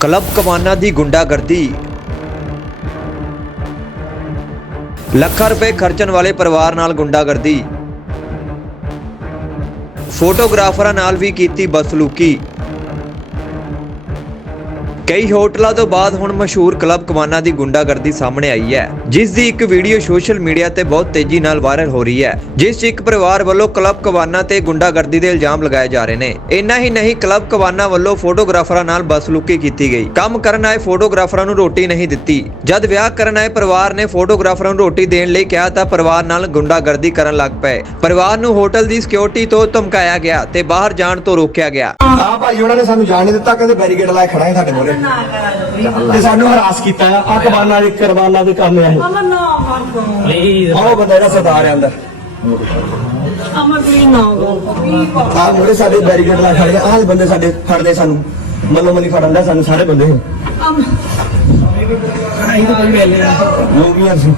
Club ਕਮਾਨਾ ਦੀ ਗੁੰਡਾਗਰਦੀ। ਲੱਖਾਂ ਰੁਪਏ ਖਰਚਣ ਵਾਲੇ ਪਰਿਵਾਰ ਨਾਲ ਗੁੰਡਾਗਰਦੀ। ਫੋਟੋਗ੍ਰਾਫਰਾਂ ਨਾਲ ਵੀ ਕੀਤੀ ਬਦਸਲੂਕੀ। ਕਈ ਹੋਟਲਾਂ ਤੋਂ ਬਾਅਦ ਹੁਣ ਮਸ਼ਹੂਰ ਕਲੱਬ ਕਮਾਨਾ ਦੀ ਗੁੰਡਾਗਰਦੀ ਸਾਹਮਣੇ ਆਈ ਹੈ। ਜਿਸ ਦੀ ਇੱਕ ਵੀਡੀਓ ਸੋਸ਼ਲ ਮੀਡੀਆ ਤੇ ਬਹੁਤ ਤੇਜ਼ੀ ਨਾਲ ਵਾਇਰਲ ਹੋ ਰਹੀ ਹੈ ਜਿਸ 'ਚ ਇੱਕ ਪਰਿਵਾਰ ਵੱਲੋਂ ਕਲੱਬ ਕਮਾਨਾ ਤੇ ਗੁੰਡਾਗਰਦੀ ਦੇ ਇਲਜ਼ਾਮ ਲਗਾਏ ਜਾ ਰਹੇ ਨੇ ਇੰਨਾ ਹੀ ਨਹੀਂ ਕਲੱਬ ਕਮਾਨਾ ਵੱਲੋਂ ਫੋਟੋਗ੍ਰਾਫਰਾਂ ਨਾਲ ਬਸਲੂਕੀ ਕੀਤੀ ਗਈ ਕੰਮ ਕਰਨ ਆਏ ਫੋਟੋਗ੍ਰਾਫਰਾਂ ਨੂੰ ਰੋਟੀ ਨਹੀਂ ਦਿੱਤੀ ਜਦ ਵਿਆਹ ਕਰਨ ਆਏ ਪਰਿਵਾਰ ਨੇ ਫੋਟੋਗ੍ਰਾਫਰਾਂ ਨੂੰ ਰੋਟੀ ਦੇਣ ਲਈ ਕਿਹਾ ਤਾਂ ਪਰਿਵਾਰ ਨਾਲ ਗੁੰਡਾਗਰਦੀ ਕਰਨ ਲੱਗ ਪਏ ਪਰਿਵਾਰ ਨੂੰ ਹੋਟਲ ਦੀ ਸਿਕਿਉਰਿਟੀ ਤੋਂ ਧਮਕਾਇਆ ਗਿਆ ਤੇ ਬਾਹਰ ਜਾਣ ਤੋਂ ਰੋਕਿਆ ਗਿਆ ਆ ਭਾਈ ਉਹਨਾਂ ਨੇ ਸਾਨੂੰ ਜਾਣ ਨਹੀਂ ਦਿੱਤਾ ਕਹਿੰਦੇ ਬੈਰੀਕੇਡ ਲਾਏ ਖੜਾ ਹੈ ਸਾਡੇ ਮੋਰੇ ਤੇ ਸਾਨੂੰ ਹਰਾਸ ਕੀਤਾ ਆ ਆ ਕਬਾਨਾ ਦੇ ਕਰਵਾਨਾ ਦੇ ਕੰਮ ਆ ਇਹ ਅਮਰ ਨਾ ਅਮਰ ਆਹ ਉਹ ਬੰਦਾ ਜਿਹੜਾ ਸਰਦਾਰ ਹੈ ਅੰਦਰ। ਅਮਰ ਵੀ ਨਾ ਗੋ ਆ? ਮੋਰੇ ਸਾਡੇ ਬੈਰੀਕੇਡ ਲਾ ਖੜੇ ਆ। ਆਹ ਬੰਦੇ ਸਾਡੇ ਫੜਦੇ ਸਾਨੂੰ। ਮੱਲੋ ਮੱਲੀ ਫੜਨ ਦਾ ਸਾਨੂੰ ਸਾਰੇ ਬੰਦੇ। ਅਮ ਲੋਕ ਵੀ ਅਸੀਂ।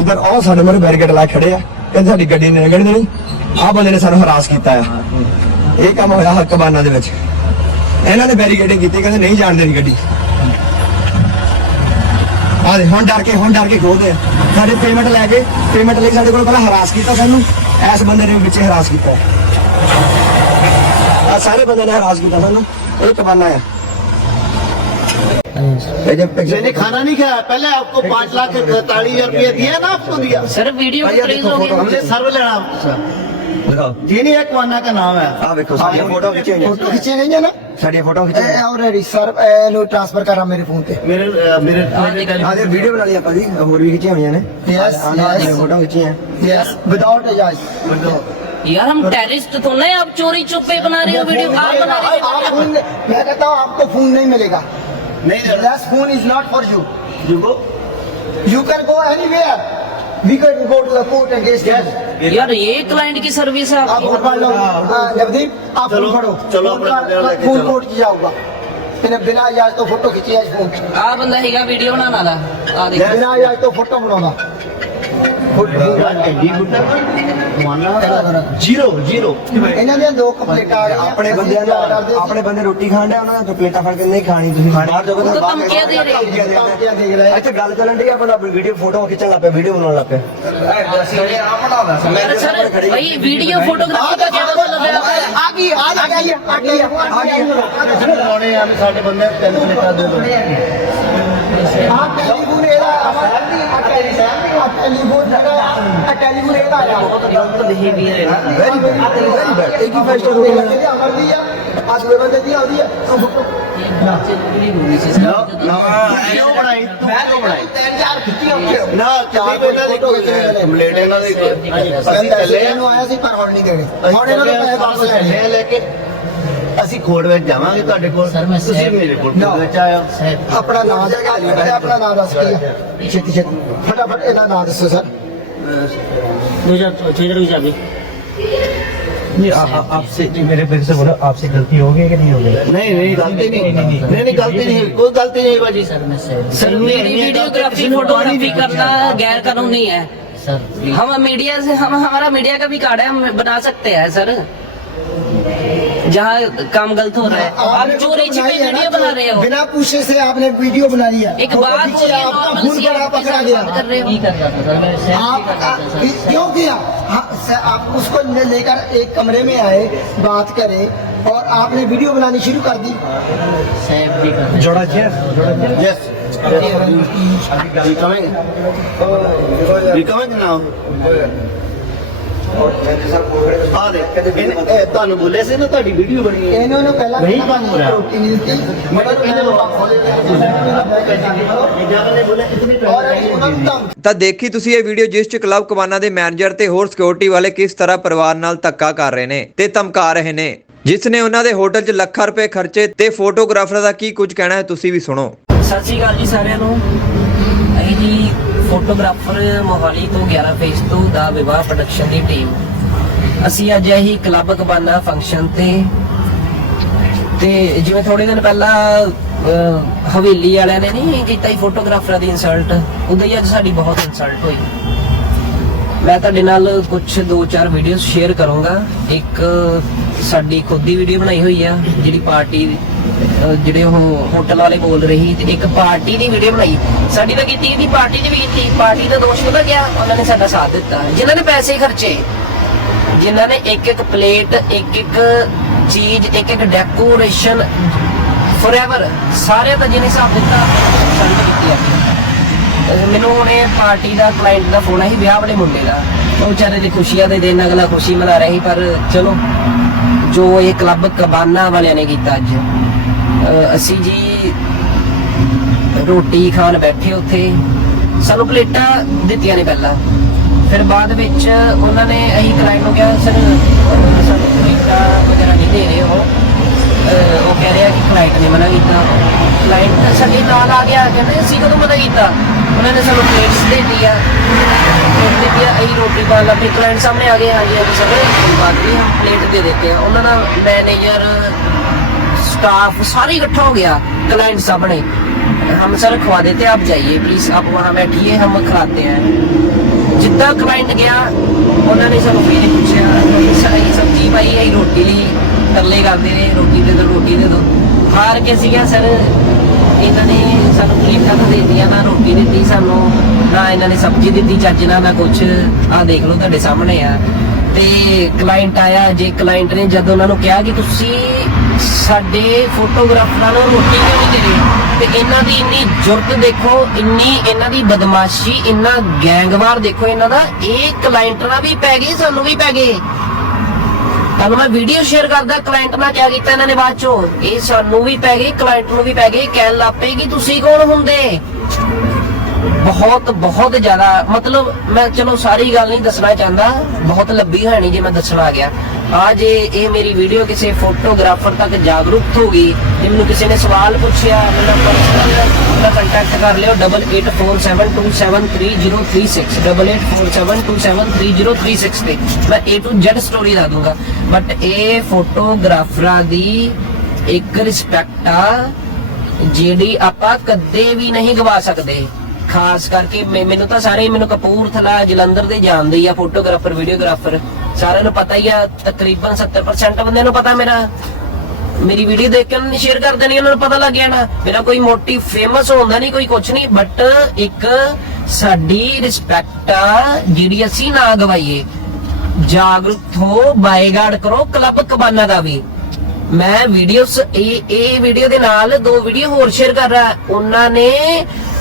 ਇਧਰ ਆਹ ਸਾਡੇ ਮੋਰੇ ਬੈਰੀਕੇਡ ਲਾ ਖੜੇ ਆ। ਕਹਿੰਦੇ ਸਾਡੀ ਗੱਡੀ ਨਹੀਂ ਲੰਘਣ ਦੇਣੀ ਆਹ ਬੰਦੇ ਨੇ ਸਾਨੂੰ ਹਰਾਸ ਕੀਤਾ ਆ। ਇਹ ਕੰਮ ਹੋਇਆ ਹੱਕਬਾਨਾ ਦੇ ਵਿੱਚ। ਇਹਨਾਂ ਨੇ ਬੈਰੀਕੇਡਿੰਗ ਕੀਤੀ, ਕਹਿੰਦੇ ਨਹੀਂ ਜਾਣ ਦੇਣੀ ਗੱਡੀ। ਆ ਦੇ ਹੁਣ ਡਰ ਕੇ, ਹੁਣ ਡਰ ਕੇ ਖੋਲਦੇ ਆ। ਸਾਡੇ ਪੇਮੈਂਟ ਲੈ ਕੇ ਪੇਮੈਂਟ ਲਈ ਸਾਡੇ ਕੋਲ ਪਹਿਲਾਂ ਹਰਾਸ ਕੀਤਾ ਸਾਨੂੰ। ਐਸ ਬੰਦੇ ਨੇ ਵਿੱਚ ਹਰਾਸ ਕੀਤਾ। ਆ ਸਾਰੇ ਬੰਦੇ ਨੇ ਹਰਾਸ ਕੀਤਾ ਸਾਨੂੰ। ਇਹ ਕਬਾਨਾ ਆ। मैंने खाना नहीं खाया पहले आपको पाँच लाख पैतालीस रुपया दिया ना आपको दिया। सर वीडियो हमने सर्व लेना का नाम है। आप देखो फ़ोन भी खींची हुई मैं कहता हूँ आपको फ़ोन नहीं मिलेगा। नहीं This phone is not for you. जुगो You can go anywhere. We can go to the court and case yes. यार ये क्लाइंट की सर्विस है आप आपकी फोन पढ़ लो हाँ, नवदीप आप चलो, फोन पढ़ो चलो, फोन अपना का- लेके फोन चलो। कोर्ट की जाऊंगा मैंने बिना इजाजत तो फोटो खींची है इस फोन की आ बंदा हैगा वीडियो बनाना था आ देख बिना इजाजत तो फोटो बनाऊंगा ਜ਼ੀਰੋ ਜ਼ੀਰੋ ਇਹਨਾਂ ਦੀਆਂ ਦੋ ਕੰਪਲੀਟ ਆ ਗਈਆਂ। ਆਪਣੇ ਬੰਦਿਆਂ ਦਾ ਆਪਣੇ ਬੰਦੇ ਰੋਟੀ ਖਾਣ ਦੇ ਉਹਨਾਂ ਦਾ ਪਲੇਟਾਂ ਫੜ ਕੇ ਨਹੀਂ ਖਾਣੀ ਤੁਸੀਂ। ਬਾਹਰ ਜਾਓਗੇ ਤਾਂ ਬਾਹਰ ਧਮਕੀਆਂ ਦੇ ਰਹੇ ਧਮਕੀਆਂ ਦੇ ਰਹੇ ਅੱਛਾ ਗੱਲ ਚੱਲਣ ਦੀ ਆਪਾਂ ਆਪਣੀ ਵੀਡੀਓ ਫੋਟੋ ਖਿੱਚਣ ਲੱਗ ਪਏ ਵੀਡੀਓ ਬਣਾਉਣ ਲੱਗ ਪਏ। ਆ ਬਣਾਉਣਾ ਸਰ ਭਾਈ ਵੀਡੀਓ ਫੋਟੋਗ੍ਰਾਫੀ ਦਾ ਕਿਆ ਮਤਲਬ ਹੈ? ਆ ਗਈ ਆ ਗਈ ਆ ਗਈ। ਆ ਗਈ ਲਾਉਣੇ ਆ ਸਾਡੇ ਬੰਦੇ ਤਿੰਨ ਪਲੇਟਾਂ ਦੇ ਦੋ ਆ ਟੈਲੀਫੋਨ ਇਹਦਾ ਘਰੇ ਨਹੀਂ ਸਹਿਮਤੀ ਆ ਟੈਲੀਫੋਨ ਜਿਹੜਾ ਆ ਟੈਲੀਫੋਨ ਇਹਦਾ ਆ ਬਹੁਤ ਗਲਤ ਬਿਹੇਵੀਅਰ ਹੈ ਨਾ ਵੈਰੀ ਬੈਡ ਵੈਰੀ ਬੈਡ ਇੱਕ ਹੀ ਫੈਸਟਰ ਹੋ ਗਿਆ ਜਿਹੜੀ ਅਮਰਦੀ ਆ ਅੱਜ ਦੇ ਬੰਦੇ ਦੀ ਆਉਂਦੀ ਆ ਨਾ ਚੁਗਲੀ ਹੋ ਗਈ ਸੀ ਨਾ ਕਿਉਂ ਬਣਾਈ ਤੂੰ ਕਿਉਂ ਬਣਾਈ ਤਿੰਨ ਚਾਰ ਖਿੱਚੀਆਂ ਉੱਥੇ ਨਾ ਚਾਰ ਬੰਦਾ ਦੀ ਕੋਈ ਕੰਪਲੀਟ ਇਹਨਾਂ ਦੀ ਅਸੀਂ ਥੱਲੇ ਨੂੰ ਆਇਆ ਸੀ ਪਰ ਹੁਣ ਨਹੀਂ ਦੇਣੇ ਹੁਣ ਇਹਨਾਂ ਨੂੰ ਪੈਸੇ ਵਾਪਸ ਲੈਣੇ ਲੈ ਕੇ ਅਸੀਂ ਕੋਰਟ ਵਿੱਚ ਜਾਵਾਂਗੇ ਤੁਹਾਡੇ ਕੋਲ Sir, ਮੈਂ ਤੁਸੀਂ ਸਾਹਿਬ- ਮੇਰੇ ਕੋਲ ਕੋਰਟ ਵਿੱਚ ਆਇਓ साहब ਆਪਣਾ ਨਾਮ ਜਗਾ ਲਿਆ ਆਪਣਾ ਨਾਮ ਦੱਸ ਕੀ ਆ ਛੇਤੀ ਛੇਤੀ ਫਟਾਫਟ ਇਹਦਾ ਨਾਮ ਦੱਸੋ ਸਰ आपसे मेरे फिर से बोलो आपसे गलती हो गई कि नहीं हो गई नहीं नहीं गलती नहीं नहीं नहीं गलती नहीं कोई गलती नहीं बाजी सर मैं सर मेरी वीडियोग्राफी फोटोग्राफी करना गैर कानूनी है सर हम मीडिया से हम हमारा मीडिया का भी कार्ड है हम बना सकते हैं सर जहाँ काम गलत हो रहा है। आप चोरी छिपे वीडियो बना रहे हो। बिना पूछे से आपने वीडियो बना लिया एक बात बोलिए आपका आप पकड़ा गया। हो। आप क्यों किया? हाँ, आप उसको लेकर एक कमरे में आए बात करें और आपने वीडियो बनानी शुरू कर दी। जोड़ा यस? We coming now? ਆ ਦੇ ਤੁਹਾਨੂੰ ਬੋਲੇ ਸੀ ਨਾ ਤੁਹਾਡੀ ਵੀਡੀਓ ਬਣੀ ਹੈ ਇਹਨਾਂ ਨੂੰ ਪਹਿਲਾਂ ਨਹੀਂ ਕੰਮ ਹੋ ਰਿਹਾ। ਬੋਲੇ ਕਿਤਨੇ ਤਾਂ ਦੇਖੀ ਤੁਸੀਂ ਇਹ ਵੀਡੀਓ ਜਿਸ ਚ ਕਲੱਬ ਕਮਾਨਾ ਦੇ ਮੈਨੇਜਰ ਤੇ ਹੋਰ ਸਿਕਿਉਰਿਟੀ ਵਾਲੇ ਕਿਸ ਤਰ੍ਹਾਂ ਪਰਿਵਾਰ ਨਾਲ ਧੱਕਾ ਕਰ ਰਹੇ ਨੇ ਤੇ ਧਮਕਾ ਰਹੇ ਨੇ। ਜਿਸ ਨੇ ਉਹਨਾਂ ਦੇ ਹੋਟਲ 'ਚ ਲੱਖਾਂ ਰੁਪਏ ਖਰਚੇ ਤੇ ਫੋਟੋਗ੍ਰਾਫਰ ਦਾ ਕੀ ਕੁਝ ਕਹਿਣਾ ਹੈ ਤੁਸੀਂ ਵੀ ਸੁਣੋ। ਸਤਿ ਸ਼੍ਰੀ ਅਕਾਲ ਜੀ ਸਾਰਿਆਂ ਨੂੰ। ਫੋਟੋਗ੍ਰਾਫਰ ਮੋਹਾਲੀ ਤੋਂ 11 ਫੇਸ ਤੋਂ ਦਾ ਵਿਵਾਹ ਪ੍ਰੋਡਕਸ਼ਨ ਦੀ ਟੀਮ ਅਸੀਂ ਅੱਜ ਇਹੀ ਕਲੱਬ ਕਬਾਨਾ ਫੰਕਸ਼ਨ ਤੇ। ਤੇ ਜਿਵੇਂ ਥੋੜੇ ਦਿਨ ਪਹਿਲਾਂ ਅਹ, ਹਵੇਲੀ ਵਾਲਿਆਂ ਨੇ ਨਹੀਂ ਕੀਤਾ ਹੀ ਫੋਟੋਗ੍ਰਾਫਰਾਂ ਦੀ ਇਨਸਲਟ ਉਦੋਂ ਹੀ ਅੱਜ ਸਾਡੀ ਬਹੁਤ ਇਨਸਲਟ ਹੋਈ। ਮੈਂ ਤੁਹਾਡੇ ਨਾਲ ਕੁਝ ਦੋ ਚਾਰ ਵੀਡੀਓਜ਼ ਸ਼ੇਅਰ ਕਰੂੰਗਾ। ਇੱਕ ਸਾਡੀ ਖੁਦ ਦੀ ਵੀਡੀਓ ਬਣਾਈ ਹੋਈ ਆ, ਜਿਹੜੀ ਪਾਰਟੀ ਜਿਹੜੇ ਉਹ ਹੋਟਲ ਵਾਲੇ ਬੋਲ ਰਹੀ ਤੇ ਇੱਕ ਪਾਰਟੀ ਦੀ ਵੀਡੀਓ ਬਣਾਈ। ਸਾਡੀ ਤਾਂ ਕੀਤੀ ਦੀ ਪਾਰਟੀ 'ਚ ਵੀ ਕੀਤੀ। ਪਾਰਟੀ ਦਾ ਦੋਸ਼ ਪਤਾ ਗਿਆ ਉਹਨਾਂ ਨੇ ਸਾਡਾ ਸਾਥ ਦਿੱਤਾ। ਜਿਨ੍ਹਾਂ ਨੇ ਪੈਸੇ ਖਰਚੇ, ਜਿਨ੍ਹਾਂ ਨੇ ਇੱਕ ਇੱਕ ਪਲੇਟ ਇੱਕ ਇੱਕ ਚੀਜ਼, ਇੱਕ ਇੱਕ ਡੈਕੋਰੇਸ਼ਨ ਫੋਰਐਵਰ ਸਾਰਿਆਂ ਦਾ ਜਿਹਨੇ ਹਿਸਾਬ ਦਿੱਤਾ ਸੰਤ ਕੀਤੀ ਆ। ਮੈਨੂੰ ਹੁਣੇ ਪਾਰਟੀ ਦਾ ਕਲਾਇੰਟ ਦਾ ਫੋਨ ਆਈ ਵਿਆਹ ਵਾਲੇ ਮੁੰਡੇ ਦਾ। ਉਹ ਵਿਚਾਰੇ ਦੀ ਖੁਸ਼ੀਆਂ ਦੇ ਦਿਨ ਅਗਲਾ ਖੁਸ਼ੀ ਮਨਾ ਰਿਹਾ ਪਰ ਚਲੋ, ਜੋ ਇਹ ਕਲੱਬ ਕਬਾਨਾ ਵਾਲਿਆਂ ਨੇ ਕੀਤਾ ਅੱਜ, ਅਹ ਅਸੀਂ ਜੀ ਰੋਟੀ ਖਾਣ ਬੈਠੇ ਉੱਥੇ, ਸਾਨੂੰ ਪਲੇਟਾਂ ਦਿੱਤੀਆਂ ਨੇ ਪਹਿਲਾਂ। ਫਿਰ ਬਾਅਦ ਵਿੱਚ ਉਹਨਾਂ ਨੇ, ਅਸੀਂ ਕਲਾਇੰਟ ਨੂੰ ਕਿਹਾ, ਸਰ ਅਹ ਸਾਨੂੰ ਪਲੇਟਾਂ ਵਗੈਰਾ ਨਹੀਂ ਦੇ ਰਹੇ ਹੋ ਉਹ ਕਹਿ ਰਿਹਾ ਕਿ ਕਲਾਇੰਟ ਨੇ ਮਨਾ ਕੀਤਾ ਕਲਾਇੰਟ ਸਾਡੇ ਨਾਲ ਆ ਗਿਆ ਕਹਿੰਦੇ ਅਸੀਂ ਕਦੋਂ ਮਨਾ ਕੀਤਾ ਉਹਨਾਂ ਨੇ ਸਾਨੂੰ ਪਲੇਟਸ ਦੇ ਦਿੱਤੀਆਂ ਪਲੇਟ ਦੇ ਦਿੱਤੀਆਂ ਅਸੀਂ ਰੋਟੀ ਪਾ ਲਾ ਫਿਰ ਕਲਾਇੰਟ ਸਾਹਮਣੇ ਆ ਗਏ ਹਾਂਜੀ ਹਾਂਜੀ ਸਰ ਕੋਈ ਬਾਤ ਨਹੀਂ ਹਮ ਪਲੇਟ ਦੇ ਦੇਤੇ हैं ਉਹਨਾਂ ਦਾ ਮੈਨੇਜਰ स्टाफ सारे इकट्ठा हो गया क्लाइंट सामने हम सर खवा देते हैं आप जाइए प्लीज आप वहाँ बैठिए हम खिलाते हैं जितना क्लाइंट गया उन्होंने सब फिर पूछा सही सब्जी भाई यही रोटी ली ਤਰਲੇ ਕਰਦੇ ਨੇ, ਰੋਟੀ ਦੇ ਦੋ, ਰੋਟੀ ਦੇ ਦੋ। ਹਾਰ ਕੇ ਸੀਗਾ ਸਰ, ਇਹਨਾਂ ਨੇ ਸਾਨੂੰ ਪਲੇਟਾਂ ਤਾਂ ਦਿੱਤੀਆਂ, ਨਾ ਰੋਟੀ ਦਿੱਤੀ ਸਾਨੂੰ, ਨਾ ਇਹਨਾਂ ਨੇ ਸਬਜ਼ੀ ਦਿੱਤੀ, ਚੱਜ ਨਾਲ ਨਾ ਕੁਝ ਆ ਦੇਖ ਲਓ ਤੁਹਾਡੇ ਸਾਹਮਣੇ ਆ। ਤੇ ਕਲਾਇੰਟ ਆਇਆ, ਜੇ ਕਲਾਇੰਟ ਨੇ ਜਦੋਂ ਉਹਨਾਂ ਨੂੰ ਕਿਹਾ ਕਿ ਤੁਸੀਂ ਸਾਡੇ ਫੋਟੋਗ੍ਰਾਫਰਾਂ ਨੂੰ ਰੋਟੀ ਕਿਉਂ ਨਹੀਂ ਦੇ ਤੇ ਇਹਨਾਂ ਦੀ ਇੰਨੀ ਜੁਰਤ ਦੇਖੋ, ਇੰਨੀ ਇਹਨਾਂ ਦੀ ਬਦਮਾਸ਼ੀ, ਇੰਨਾ ਗੈਂਗਵਾਰ ਦੇਖੋ ਇਹਨਾਂ ਦਾ, ਇਹ ਕਲਾਇੰਟ ਨਾਲ ਵੀ ਪੈ ਗਏ, ਸਾਨੂੰ ਵੀ ਪੈ ਗਏ। ਤੁਹਾਨੂੰ ਮੈਂ ਵੀਡੀਓ ਸ਼ੇਅਰ ਕਰਦਾ ਕਲਾਇੰਟ ਨਾਲ ਕਿਆ ਕੀਤਾ ਇਹਨਾਂ ਨੇ ਬਾਅਦ ਚੋਂ? ਇਹ ਸਾਨੂੰ ਵੀ ਪੈ ਗਏ ਕਲਾਇੰਟ ਨੂੰ ਵੀ ਪੈ ਗਏ ਕਹਿਣ ਲੱਗ ਪਏ ਕਿ ਤੁਸੀਂ ਕੌਣ ਹੁੰਦੇ? ਬਹੁਤ ਬਹੁਤ ਜ਼ਿਆਦਾ, ਮਤਲਬ ਮੈਂ, ਚਲੋ ਸਾਰੀ ਗੱਲ ਨਹੀਂ ਦੱਸਣਾ ਚਾਹੁੰਦਾ, ਬਹੁਤ ਲੰਬੀ ਕਹਾਣੀ ਜੇ ਮੈਂ ਦੱਸਣਾ ਗਿਆ। ਆ ਜੇ ਇਹ ਮੇਰੀ ਵੀਡੀਓ ਕਿਸੇ ਫੋਟੋਗ੍ਰਾਫਰ ਤੱਕ ਜਾਗਰੂਕ ਹੋਗੀ ਜੇ ਮੈਨੂੰ ਕਿਸੇ ਨੇ ਸਵਾਲ ਪੁੱਛਿਆ ਮੇਰਾ ਪਰਸਨਲ ਦਾ ਕੰਟੈਕਟ ਕਰ ਲਿਓ 8847230336 8847230336 ਤੇ ਮੈਂ A to Z ਸਟੋਰੀ ਦੱਸ ਦੂੰਗਾ। ਬਟ ਇਹ ਫੋਟੋਗ੍ਰਾਫਰਾਂ ਦੀ ਇੱਕ ਰਿਸਪੈਕਟ ਆ, ਜਿਹੜੀ ਆਪਾਂ ਕਦੇ ਵੀ ਨਹੀਂ ਗਵਾ ਸਕਦੇ। ਖਾਸ ਕਰਕੇ ਮੈਨੂੰ ਤਾਂ ਸਾਰੇ, ਮੈਨੂੰ ਕਪੂਰਥਲਾ, ਜਲੰਧਰ ਦੇ ਜਾਣਦੇ ਹੀ ਆ, ਫੋਟੋਗ੍ਰਾਫਰ, ਵੀਡੀਓਗ੍ਰਾਫਰ। ਸਾਰਿਆਂ ਨੂੰ ਪਤਾ ਹੀ ਆ, ਤਕਰੀਬਨ 70% ਬੰਦਿਆਂ ਨੂੰ ਪਤਾ ਮੇਰਾ। ਮੇਰੀ ਵੀਡੀਓ ਦੇਖ ਕੇ ਉਹਨਾਂ ਨੇ ਸ਼ੇਅਰ ਕਰ ਦੇਣੀ, ਉਹਨਾਂ ਨੂੰ ਪਤਾ ਲੱਗ ਜਾਣਾ ਮੇਰਾ ਕੋਈ ਮੋਟਿਵ ਫੇਮਸ ਹੁੰਦਾ ਨਹੀਂ, ਕੋਈ ਕੁਛ ਨਹੀਂ ਬਟ ਇੱਕ ਸਾਡੀ ਰਿਸਪੈਕਟ ਆ, ਜਿਹੜੀ ਅਸੀਂ ਨਾ ਗਵਾਈਏ। ਜਾਗਰੂਕ ਹੋ ਬਾਈਗਾਰਡ ਕਰੋ ਕਲੱਬ ਕਬਾਨਾ ਦਾ ਵੀ। ਮੈਂ ਵੀਡੀਓਸ ਇਹ ਇਹ ਵੀਡੀਓ ਦੇ ਨਾਲ ਦੋ ਵੀਡੀਓ ਹੋਰ ਸ਼ੇਅਰ ਕਰ ਰਹਾ। ਉਹਨਾਂ ਨੇ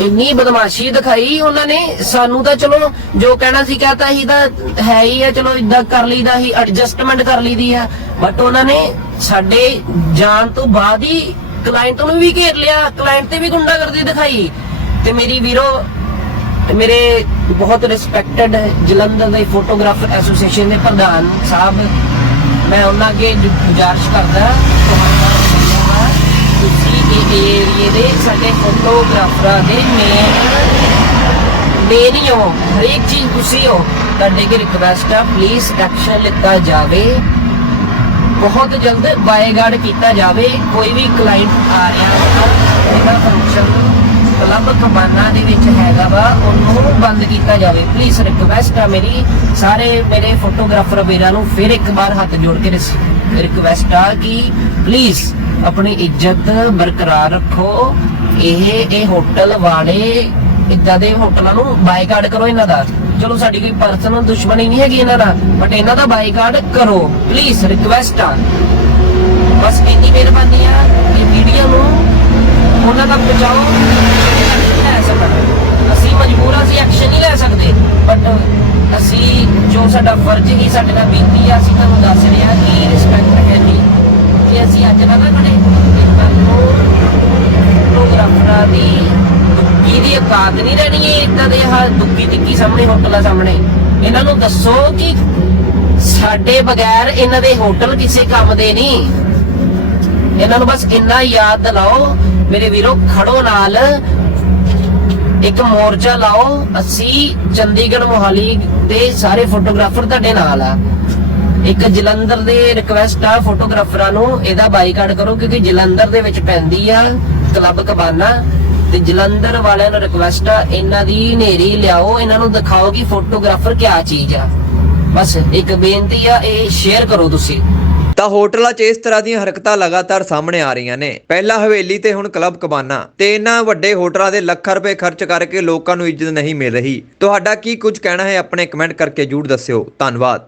ਇੰਨੀ ਬਦਮਾਸ਼ੀ ਦਿਖਾਈ ਉਹਨਾਂ ਨੇ, ਸਾਨੂੰ ਤਾਂ ਚਲੋ ਜੋ ਕਹਿਣਾ ਸੀ ਕਹਤਾ ਹੀ ਤਾਂ ਹੈ ਹੀ ਆ, ਚਲੋ ਇਦਾਂ ਕਰ ਲਈਦਾ ਹੀ ਐਡਜਸਟਮੈਂਟ ਕਰ ਲਈਦੀ ਆ। ਬਟ ਉਹਨਾਂ ਨੇ ਸਾਡੇ ਜਾਣ ਤੋਂ ਬਾਅਦ ਹੀ ਕਲਾਇੰਟ ਨੂੰ ਵੀ ਘੇਰ ਲਿਆ ਕਲਾਇੰਟ ਤੇ ਵੀ ਗੁੰਡਾਗਰਦੀ ਦਿਖਾਈ। ਤੇ ਮੇਰੀ ਵੀਰੋ ਮੇਰੇ ਬਹੁਤ ਰਿਸਪੈਕਟਡ ਜਲੰਧਰ ਦੇ ਫੋਟੋਗ੍ਰਾਫਰ ਐਸੋਸੀਏਸ਼ਨ ਦੇ ਪ੍ਰਧਾਨ ਸਾਹਿਬ, ਮੈਂ ਉਹਨਾਂ ਅੱਗੇ ਗੁਜ਼ਾਰਿਸ਼ ਕਰਦਾ, ਤੁਹਾਡਾ ਤੁਸੀਂ ਏਰੀਏ ਦੇ ਸਾਡੇ ਫੋਟੋਗ੍ਰਾਫਰਾਂ ਦੇ ਮੇਨ ਮੇਨ ਹੋ ਹਰੇਕ ਚੀਜ਼ ਤੁਸੀਂ ਹੋ, ਤੁਹਾਡੇ ਅੱਗੇ ਰਿਕਵੈਸਟ ਆ ਪਲੀਜ਼ ਐਕਸ਼ਨ ਲਿੱਤਾ ਜਾਵੇ। ਬਹੁਤ ਜਲਦ ਬਾਏਗਾਰਡ ਕੀਤਾ ਜਾਵੇ, ਕੋਈ ਵੀ ਕਲਾਇੰਟ ਆ ਰਿਹਾ ਇਹਦਾ ਫੰਕਸ਼ਨ ਕਲੱਬ ਕਬਾਨਾ ਦੇ ਵਿੱਚ ਹੈਗਾ ਵਾ, ਉਹਨੂੰ ਬੰਦ ਕੀਤਾ ਜਾਵੇ। ਪਲੀਜ਼ ਰਿਕਵੈਸਟ ਆ ਮੇਰੀ, ਸਾਰੇ ਮੇਰੇ ਫੋਟੋਗ੍ਰਾਫਰ ਵੀਰਾਂ ਨੂੰ ਫਿਰ ਇੱਕ ਵਾਰ ਹੱਥ ਜੋੜ ਕੇ ਰਿਕਵੈਸਟ ਆ ਕਿ ਪਲੀਜ਼ ਆਪਣੀ ਇੱਜ਼ਤ ਬਰਕਰਾਰ ਰੱਖੋ। ਇਹ ਇਹ ਹੋਟਲ ਵਾਲੇ ਇਦਾਂ ਦੇ ਹੋਟਲਾਂ ਨੂੰ ਬਾਈਕਾਟ ਕਰੋ ਇਹਨਾਂ ਦਾ। ਚਲੋ ਸਾਡੀ ਕੋਈ ਪਰਸਨਲ ਦੁਸ਼ਮਣੀ ਨਹੀਂ ਹੈਗੀ ਇਹਨਾਂ ਦਾ ਬਟ ਇਹਨਾਂ ਦਾ ਬਾਈਕਾਟ ਕਰੋ। ਪਲੀਜ਼ ਰਿਕਵੈਸਟ ਆ। ਬਸ ਇੰਨੀ ਮਿਹਰਬਾਨੀ ਆ ਕਿ ਮੀਡੀਆ ਨੂੰ ਉਹਨਾਂ ਤੱਕ ਪਹੁੰਚਾਓ ਲੈ ਸਕਣ ਅਸੀਂ ਮਜਬੂਰ ਹਾਂ, ਅਸੀਂ ਐਕਸ਼ਨ ਨਹੀਂ ਲੈ ਸਕਦੇ। ਬਟ ਅਸੀਂ ਜੋ ਸਾਡਾ ਫਰਜ਼ ਹੀ ਸਾਡੇ ਨਾਲ ਬੀਤੀ ਆ ਅਸੀਂ ਤੁਹਾਨੂੰ ਦੱਸ ਰਹੇ ਦੁੱਕੀ ਨਹੀਂ ਰਹਿਣੀ ਇਦਾਂ ਦੇ ਆਹ ਦੁੱਕੀ ਟਿੱਕੀ ਸਾਹਮਣੇ, ਹੋਟਲਾਂ ਸਾਹਮਣੇ। ਇਹਨਾਂ ਨੂੰ ਦੱਸੋ ਕਿ ਸਾਡੇ ਬਗੈਰ ਇਹਨਾਂ ਦੇ ਹੋਟਲ ਕਿਸੇ ਕੰਮ ਦੇ ਨਹੀਂ। ਇਹਨਾਂ ਨੂੰ ਬਸ ਇੰਨਾ ਯਾਦ ਦਿਲਾਓ, ਮੇਰੇ ਵੀਰੋ, ਖੜੋ ਨਾਲ। ਇੱਕ ਮੋਰਚਾ ਲਾਓ, ਅਸੀਂ ਚੰਡੀਗੜ੍ਹ ਮੋਹਾਲੀ ਦੇ ਸਾਰੇ ਫੋਟੋਗ੍ਰਾਫਰ ਤੁਹਾਡੇ ਨਾਲ ਆ। ਇੱਕ ਜਲੰਧਰ ਦੇ ਰਿਕਵੈਸਟ ਆ ਫੋਟੋਗ੍ਰਾਫਰਾਂ ਨੂੰ, ਇਹਦਾ ਬਾਈਕਾਟ ਕਰੋ, ਕਿਉਂਕਿ ਜਲੰਧਰ ਦੇ ਵਿੱਚ ਪੈਂਦੀ ਆ ਕਲੱਬ ਕਬਾਨਾ ਤੇ ਜਲੰਧਰ ਵਾਲਿਆਂ ਨੂੰ ਰਿਕਵੈਸਟ ਆ, ਇਹਨਾਂ ਦੀ ਨੇਰੀ ਲਿਆਓ, ਇਹਨਾਂ ਨੂੰ ਦਿਖਾਓ ਕਿ ਫੋਟੋਗ੍ਰਾਫਰ ਕਿਆ ਚੀਜ਼ ਆ। ਬਸ, ਇੱਕ ਬੇਨਤੀ ਆ, ਇਹ ਸ਼ੇਅਰ ਕਰੋ ਤੁਸੀਂ। ਤਾਂ ਹੋਟਲਾਂ 'ਚ ਇਸ ਤਰ੍ਹਾਂ ਦੀਆਂ ਹਰਕਤਾਂ ਲਗਾਤਾਰ ਸਾਹਮਣੇ ਆ ਰਹੀਆਂ ਨੇ। ਪਹਿਲਾਂ ਹਵੇਲੀ ਤੇ ਹੁਣ ਕਲੱਬ ਕਬਾਨਾ। ਤੇ ਇਹਨਾਂ ਵੱਡੇ ਹੋਟਲਾਂ ਦੇ ਲੱਖਾਂ ਰੁਪਏ ਖਰਚ ਕਰਕੇ ਲੋਕਾਂ ਨੂੰ ਇੱਜ਼ਤ ਨਹੀਂ ਮਿਲ ਰਹੀ। ਤੁਹਾਡਾ ਕੀ ਕੁਝ ਕਹਿਣਾ ਹੈ, ਆਪਣੇ ਕਮੈਂਟ ਕਰਕੇ ਜਰੂਰ ਦੱਸਿਓ। ਧੰਨਵਾਦ।